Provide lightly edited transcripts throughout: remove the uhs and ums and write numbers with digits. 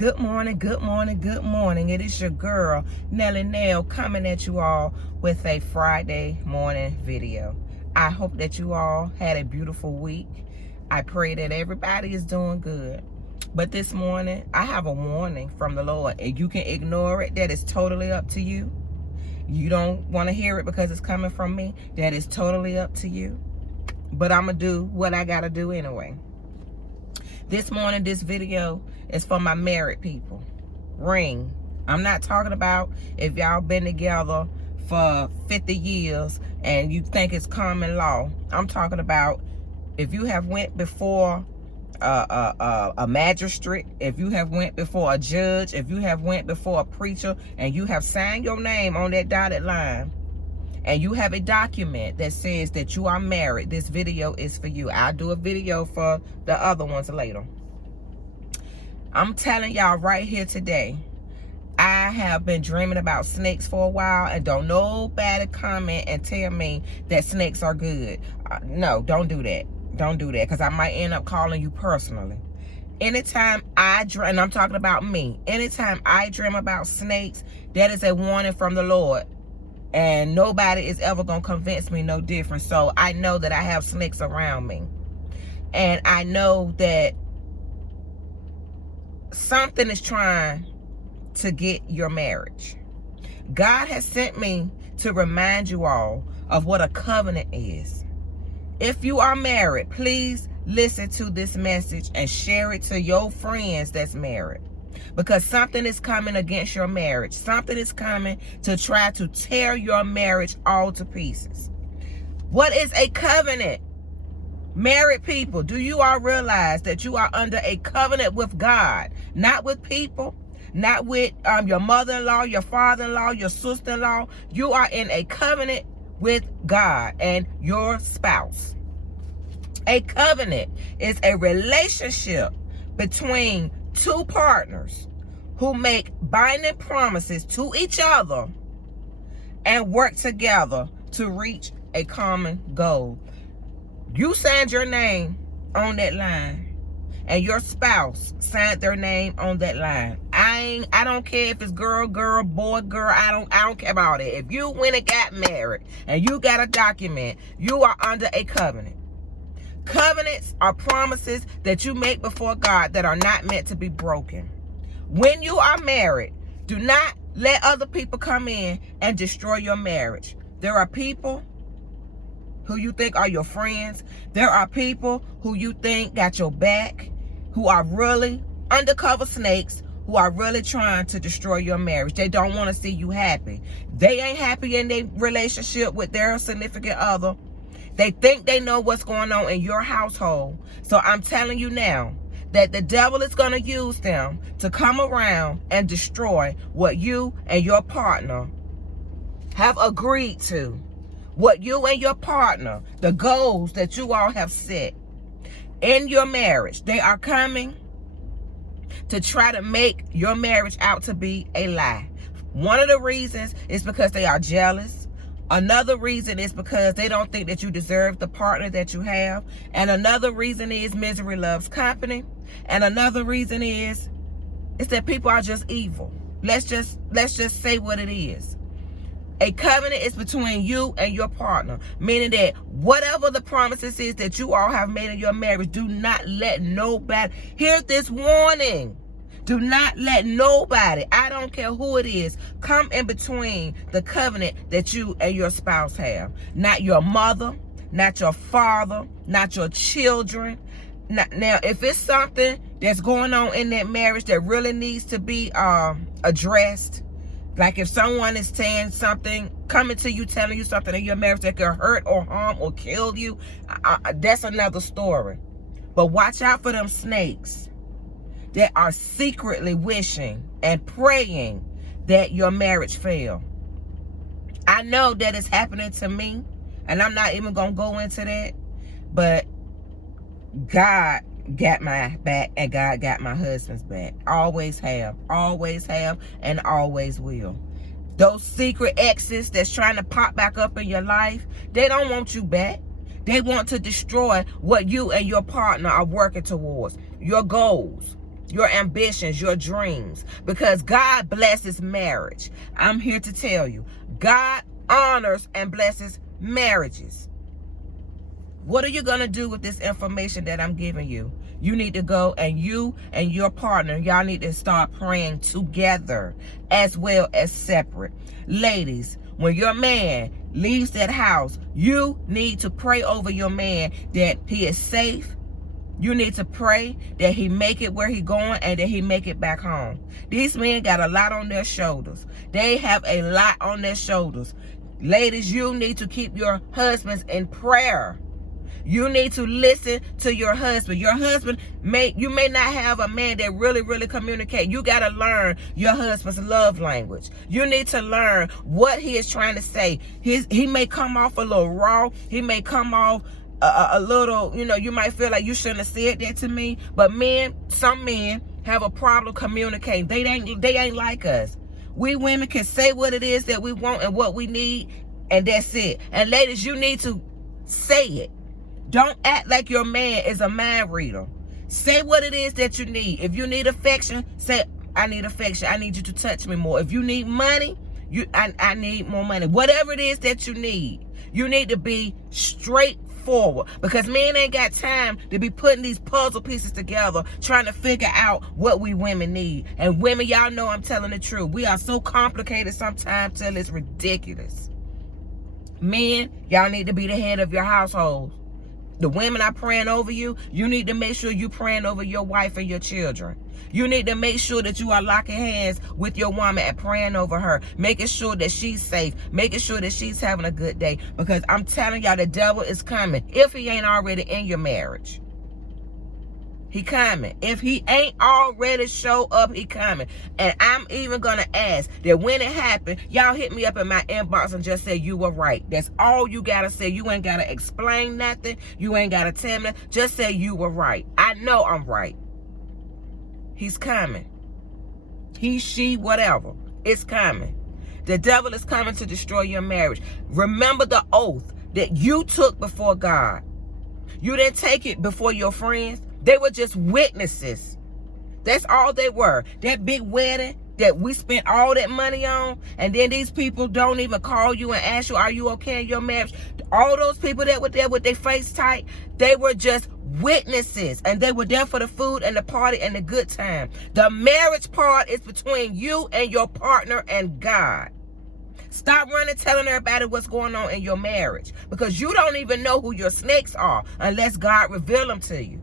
Good morning, good morning, good morning. It is your girl, Nelly Nail, coming at you all with a Friday morning video. I hope that you all had a beautiful week. I pray that everybody is doing good. But this morning, I have a warning from the Lord, and you can ignore it. That is totally up to you. You don't want to hear it because it's coming from me. That is totally up to you. But I'm going to do what I got to do anyway. This morning, this video is for my married people. Ring. I'm not talking about if y'all been together for 50 years and you think it's common law. I'm talking about if you have went before a magistrate, if you have went before a judge, if you have went before a preacher, and you have signed your name on that dotted line, and you have a document that says that you are married, this video is for you. I'll do a video for the other ones later. I'm telling y'all right here today, I have been dreaming about snakes for a while, and don't nobody comment and tell me that snakes are good. No, don't do that. Don't do that, because I might end up calling you personally. Anytime I dream, and I'm talking about me, anytime I dream about snakes, that is a warning from the Lord. And nobody is ever going to convince me no different. So I know that I have snakes around me. And I know that something is trying to get your marriage. God has sent me to remind you all of what a covenant is. If you are married, please listen to this message and share it to your friends that's married. Because something is coming against your marriage. Something is coming to try to tear your marriage all to pieces. What is a covenant? Married people, do you all realize that you are under a covenant with God? Not with people, not with your mother-in-law, your father-in-law, your sister-in-law. You are in a covenant with God and your spouse. A covenant is a relationship between two partners who make binding promises to each other and work together to reach a common goal. You signed your name on that line, and your spouse signed their name on that line. I don't care if it's girl, boy, girl. I don't care about it. If you went and got married and you got a document, you are under a covenant. Covenants are promises that you make before God that are not meant to be broken. When you are married, do not let other people come in and destroy your marriage. There are people who you think are your friends. There are people who you think got your back, who are really undercover snakes, who are really trying to destroy your marriage. They don't want to see you happy. They ain't happy in their relationship with their significant other. They think they know what's going on in your household. So I'm telling you now that the devil is going to use them to come around and destroy what you and your partner have agreed to. What you and your partner, the goals that you all have set in your marriage, they are coming to try to make your marriage out to be a lie. One of the reasons is because they are jealous. Another reason is because they don't think that you deserve the partner that you have. And another reason is misery loves company. And another reason is that people are just evil. Let's just say what it is. A covenant is between you and your partner, meaning that whatever the promises is that you all have made in your marriage, do not let nobody hear this warning. Do not let nobody, I don't care who it is, come in between the covenant that you and your spouse have. Not your mother, not your father, not your children. Now, if it's something that's going on in that marriage that really needs to be addressed, like if someone is saying something, coming to you, telling you something in your marriage that could hurt or harm or kill you, that's another story. But watch out for them snakes that are secretly wishing and praying that your marriage fail. I know that it's happening to me, and I'm not even going to go into that, but God got my back, and God got my husband's back. Always have, and always will. Those secret exes that's trying to pop back up in your life, they don't want you back. They want to destroy what you and your partner are working towards, your goals. your ambitions, your dreams, because God blesses marriage. I'm here to tell you, God honors and blesses marriages. What are you going to do with this information that I'm giving you? You need to go, and you and your partner, y'all need to start praying together as well as separate. Ladies, when your man leaves that house, you need to pray over your man that he is safe. You need to pray that he make it where he going and that he make it back home. These men got a lot on their shoulders. They have a lot on their shoulders. Ladies, you need to keep your husbands in prayer. You need to listen to your husband. Your husband you may not have a man that really communicate. You got to learn your husband's love language. You need to learn what he is trying to say. He may come off a little raw. He may come off a little, you might feel like you shouldn't have said that to me. But some men have a problem communicating. They ain't like us. We women can say what it is that we want and what we need, and that's it. And ladies, you need to say it. Don't act like your man is a mind reader. Say what it is that you need. If you need affection, say, I need affection. I need you to touch me more. If you need money, I need more money. Whatever it is that you need to be straightforward, because men ain't got time to be putting these puzzle pieces together trying to figure out what we women need. And women, y'all know I'm telling the truth. We are so complicated sometimes till it's ridiculous. Men, y'all need to be the head of your household. The women are praying over you. You need to make sure you're praying over your wife and your children. You need to make sure that you are locking hands with your woman and praying over her, making sure that she's safe, making sure that she's having a good day. Because I'm telling y'all, the devil is coming. If he ain't already in your marriage, he coming. If he ain't already show up, he coming. And I'm even going to ask that when it happened, y'all hit me up in my inbox and just say you were right. That's all you got to say. You ain't got to explain nothing. You ain't got to tell me. Just say you were right. I know I'm right. He's coming. He, she, whatever. It's coming. The devil is coming to destroy your marriage. Remember the oath that you took before God. You didn't take it before your friends. They were just witnesses. That's all they were. That big wedding that we spent all that money on, and then these people don't even call you and ask you, are you okay in your marriage? All those people that were there with their face tight, they were just witnesses, and they were there for the food and the party and the good time. The marriage part is between you and your partner and God. Stop running telling everybody what's going on in your marriage, because you don't even know who your snakes are unless God reveal them to you.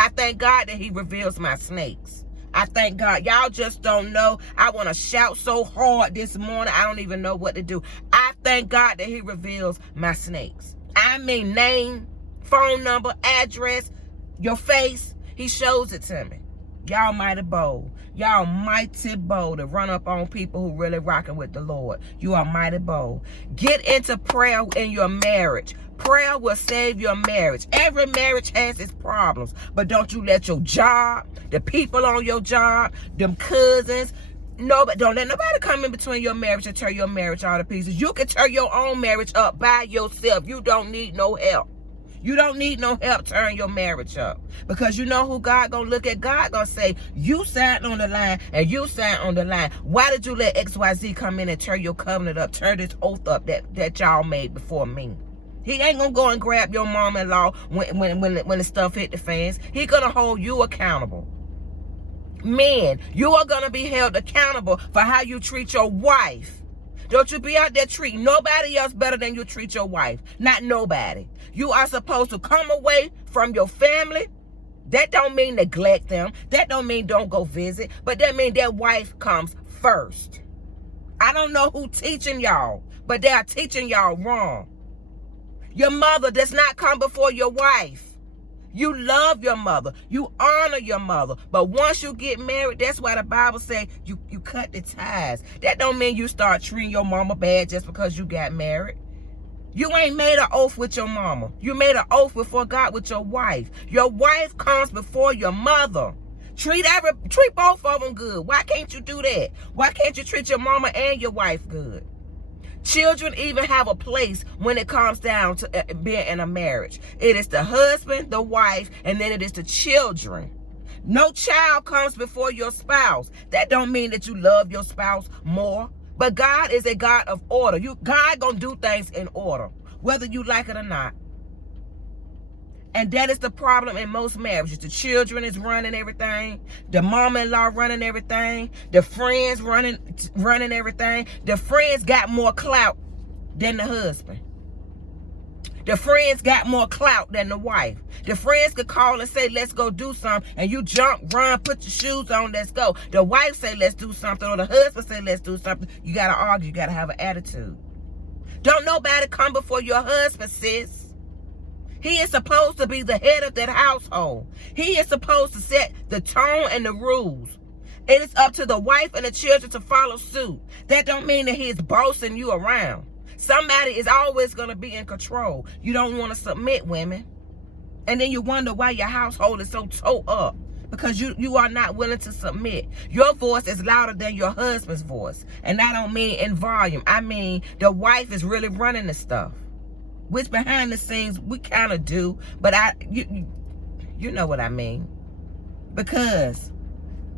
I thank God that he reveals my snakes. I thank God. Y'all just don't know. I want to shout so hard this morning, I don't even know what to do. I thank God that he reveals my snakes. I mean, name, phone number, address, your face. He shows it to me. Y'all mighty bold. Y'all mighty bold to run up on people who really rocking with the Lord. You are mighty bold. Get into prayer in your marriage. Prayer will save your marriage. Every marriage has its problems, but don't you let your job, the people on your job, them cousins, but don't let nobody come in between your marriage and tear your marriage all to pieces. You can tear your own marriage up by yourself. You don't need no help. You don't need no help tearing your marriage up, because you know who God gonna look at. God gonna say, you signed on the line and you signed on the line. Why did you let XYZ come in and tear your covenant up, tear this oath up that y'all made before me? He ain't gonna go and grab your mom-in-law when the stuff hit the fans. He gonna hold you accountable. Men, you are gonna be held accountable for how you treat your wife. Don't you be out there treating nobody else better than you treat your wife. Not nobody. You are supposed to come away from your family. That don't mean neglect them. That don't mean don't go visit. But that means their wife comes first. I don't know who teaching y'all, but they are teaching y'all wrong. Your mother does not come before your wife. You love your mother. You honor your mother. But once you get married, that's why the Bible says you cut the ties. That don't mean you start treating your mama bad just because you got married. You ain't made an oath with your mama. You made an oath before God with your wife. Your wife comes before your mother. Treat both of them good. Why can't you do that? Why can't you treat your mama and your wife good? Children even have a place when it comes down to being in a marriage. It is the husband, the wife, and then it is the children. No child comes before your spouse. That don't mean that you love your spouse more. But God is a God of order. God gonna do things in order, whether you like it or not. And that is the problem in most marriages. The children is running everything. The mama-in-law running everything. The friends running everything. The friends got more clout than the husband. The friends got more clout than the wife. The friends could call and say, let's go do something. And you jump, run, put your shoes on, let's go. The wife say, let's do something. Or the husband say, let's do something. You got to argue. You got to have an attitude. Don't nobody come before your husband, sis. He is supposed to be the head of that household. He is supposed to set the tone and the rules. It is up to the wife and the children to follow suit. That don't mean that he is bossing you around. Somebody is always going to be in control. You don't want to submit, women. And then you wonder why your household is so tore up. Because you are not willing to submit. Your voice is louder than your husband's voice. And I don't mean in volume. I mean the wife is really running the stuff. Which behind the scenes we kind of do. But you know what I mean. Because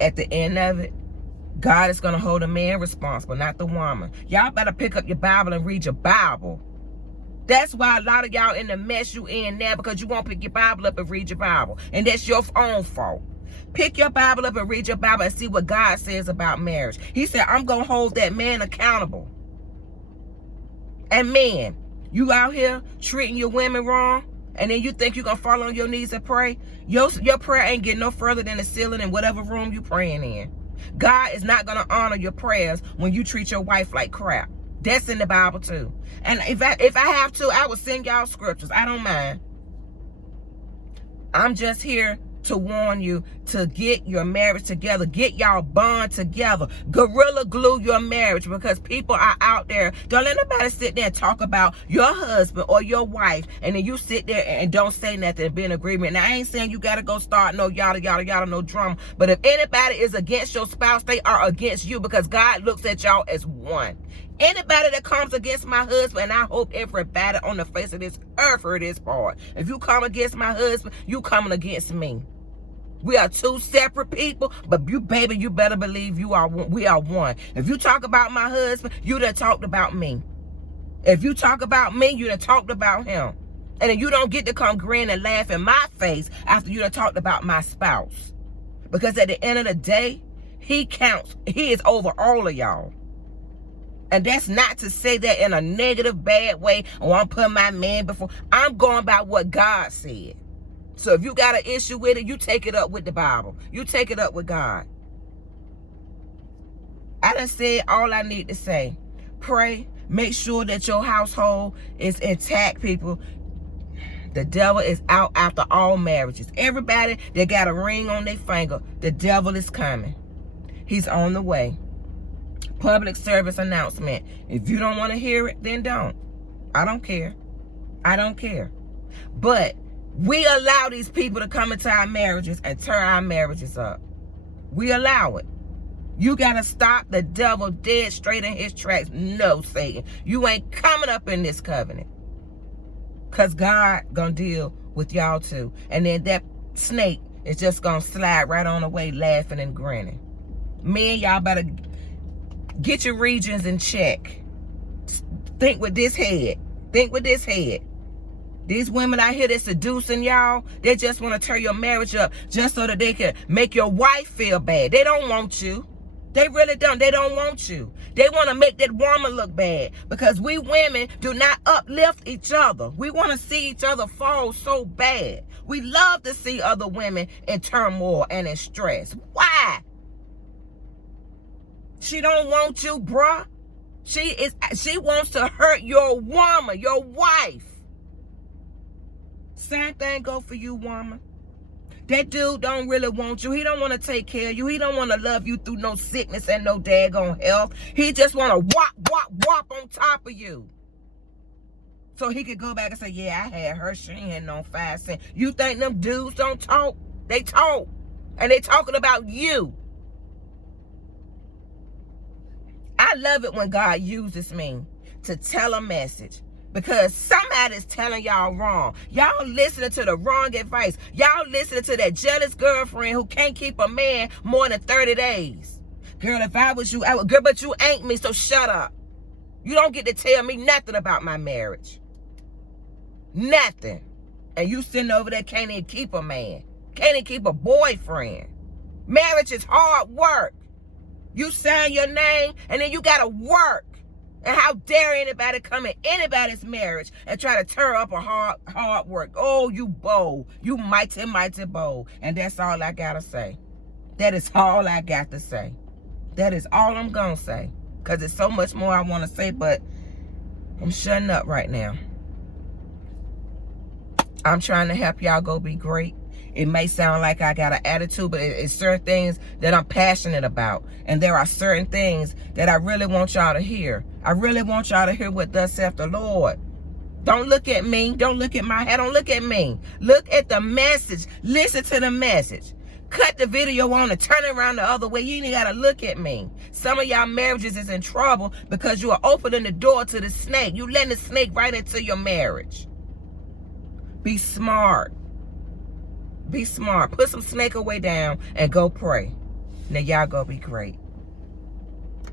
at the end of it, God is going to hold a man responsible, not the woman. Y'all better pick up your Bible and read your Bible. That's why a lot of y'all in the mess you in now, because you won't pick your Bible up and read your Bible. And that's your own fault. Pick your Bible up and read your Bible and see what God says about marriage. He said, I'm going to hold that man accountable. And men, you out here treating your women wrong, and then you think you're going to fall on your knees and pray? Your prayer ain't getting no further than the ceiling in whatever room you praying in. God is not going to honor your prayers when you treat your wife like crap. That's in the Bible too. And if I have to, I will send y'all scriptures. I don't mind. I'm just here to warn you to get your marriage together. Get y'all bond together. Gorilla glue your marriage, because people are out there. Don't let nobody sit there and talk about your husband or your wife and then you sit there and don't say nothing and be in agreement. Now, I ain't saying you got to go start no yada, yada, yada, no drama. But if anybody is against your spouse, they are against you, because God looks at y'all as one. Anybody that comes against my husband, and I hope everybody on the face of this earth heard this part. If you come against my husband, you coming against me. We are two separate people, but you better believe we are one. If you talk about my husband, you done talked about me. If you talk about me, you done talked about him. And then you don't get to come grin and laugh in my face after you done talked about my spouse. Because at the end of the day, he counts. He is over all of y'all. And that's not to say that in a negative, bad way. Oh, I'm putting my man before. I'm going by what God said. So if you got an issue with it, you take it up with the Bible. You take it up with God. I done said all I need to say. Pray. Make sure that your household is intact, people. The devil is out after all marriages. Everybody that got a ring on their finger, the devil is coming. He's on the way. Public service announcement. If you don't want to hear it, then don't. I don't care. I don't care. But we allow these people to come into our marriages and tear our marriages up. We allow it. You got to stop the devil dead straight in his tracks. No, Satan. You ain't coming up in this covenant. Because God going to deal with y'all too. And then that snake is just going to slide right on away laughing and grinning. Men, y'all better get your regions in check. Think with this head. Think with this head. These women out here that seducing y'all, they just want to tear your marriage up just so that they can make your wife feel bad. They don't want you. They really don't. They don't want you. They want to make that woman look bad, because we women do not uplift each other. We want to see each other fall so bad. We love to see other women in turmoil and in stress. Why? She don't want you, bruh. She wants to hurt your woman, your wife. Same thing go for you, woman. That dude don't really want you. He don't want to take care of you. He don't want to love you through no sickness and no daggone health. He just want to whop on top of you. So he could go back and say, yeah, I had her. She ain't had no 5 cents. You think them dudes don't talk? They talk. And they talking about you. I love it when God uses me to tell a message. Because somebody's telling y'all wrong. Y'all listening to the wrong advice. Y'all listening to that jealous girlfriend who can't keep a man more than 30 days. Girl, if I was you, I would. Girl, but you ain't me, so shut up. You don't get to tell me nothing about my marriage. Nothing. And you sitting over there can't even keep a man. Can't even keep a boyfriend. Marriage is hard work. You sign your name and then you gotta work. And how dare anybody come in anybody's marriage and try to tear up a hard work. Oh, you bold. You mighty, mighty bold. And that's all I gotta say. That is all I got to say. That is all I'm gonna say. Because there's so much more I want to say, but I'm shutting up right now. I'm trying to help y'all go be great. It may sound like I got an attitude, but it's certain things that I'm passionate about. And there are certain things that I really want y'all to hear. I really want y'all to hear what thus saith the Lord. Don't look at me. Don't look at my head. Don't look at me. Look at the message. Listen to the message. Cut the video on and turn it around the other way. You ain't got to look at me. Some of y'all marriages is in trouble because you are opening the door to the snake. You letting the snake right into your marriage. Be smart. Be smart. Put some snake away down and go pray. Now y'all go be great.